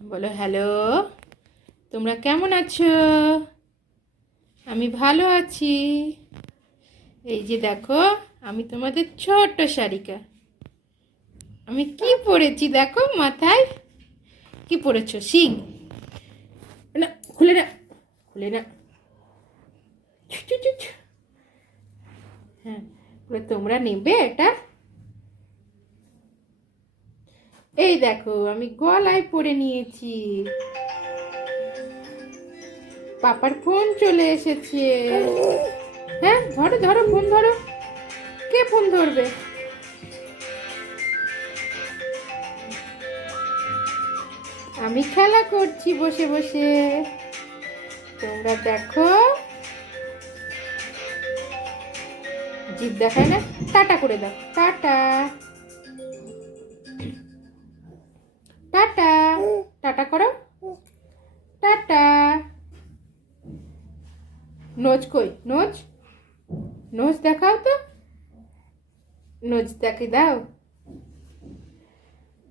বলো, হ্যালো, তোমরা কেমন আছো? আমি ভালো আছি। এই যে দেখো, আমি তোমাদের ছোট্ট শারিকা আমি কি পরেছি দেখো মাথায়? কি পরেছো সিং। না, খুলে না খুলে না। হ্যাঁ তোমরা নেবে এটা? এই দেখো, আমি গলায় পরে নিয়েছি। পাপার ফোন চলে এসেছে। হ্যাঁ ধরো ধরো, ফোন ধরো। কে ফোন ধরবে? আমি খেলা করছি বসে বসে। তোমরা দেখো। জিভ দেখায় না? টাটা করে দাও। Tata tata. নোজ কই? নোজ? নোজ দেখাও তো। নোজ দেখে দাও।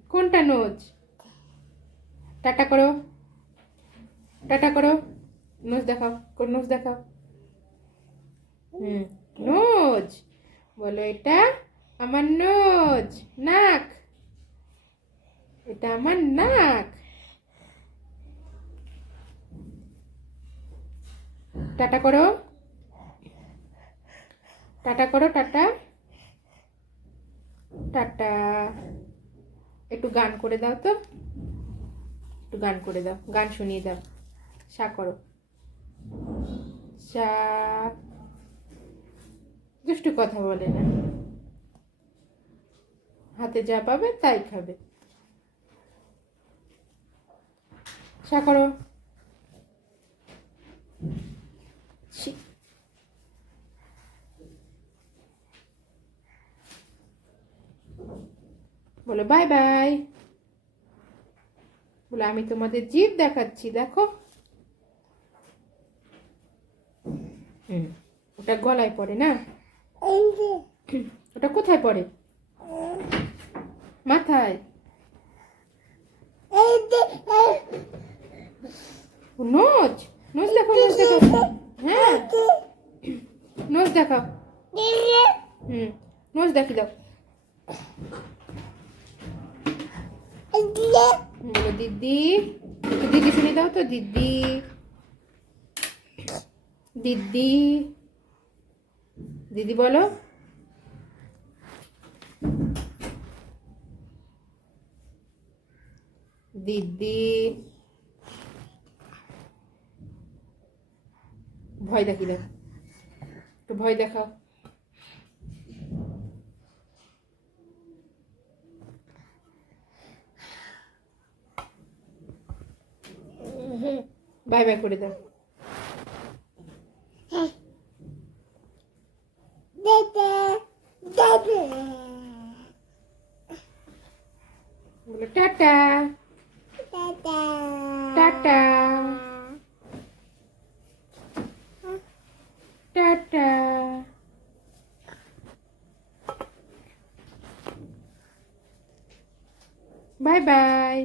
কোনটা নোজ? টাটা করো। টাটা করো। নোজ দেখাও। কোন নোজ দেখাও? হুম। নোজ। বলো এটা আমার নোজ। নাক। এটা আমার নাক। টাটা করো। টাটা করো, টাটা। টাটা। একটু গান করে দাও তো। একটু গান করে দাও। গান শুনিয়ে দাও। সা করো। সা। দুষ্টু কথা বলে না। হাতে যা পাবে তাই খাবে। সা করো। বলো বাই বাই। বলে আমি তোমাদের জিভ দেখাচ্ছি দেখো। হুম, ওটা গলায় পড়ে না? ওটা কোথায় পড়ে? মাথায়। নোজ। নোজ দেখো নোজ দেখো হ্যাঁ। নোজ দেখাও। হুম। নোজ দেখি দাও। বলো, দিদি। দিদি শুনে দাও তো, দিদি। দিদি। দিদি, বলো। দিদি। ভয় দেখি দেখ একটু ভয় দেখাও। বাই বাই করে দাও। বলো tata. Tata. Tata. Bye bye.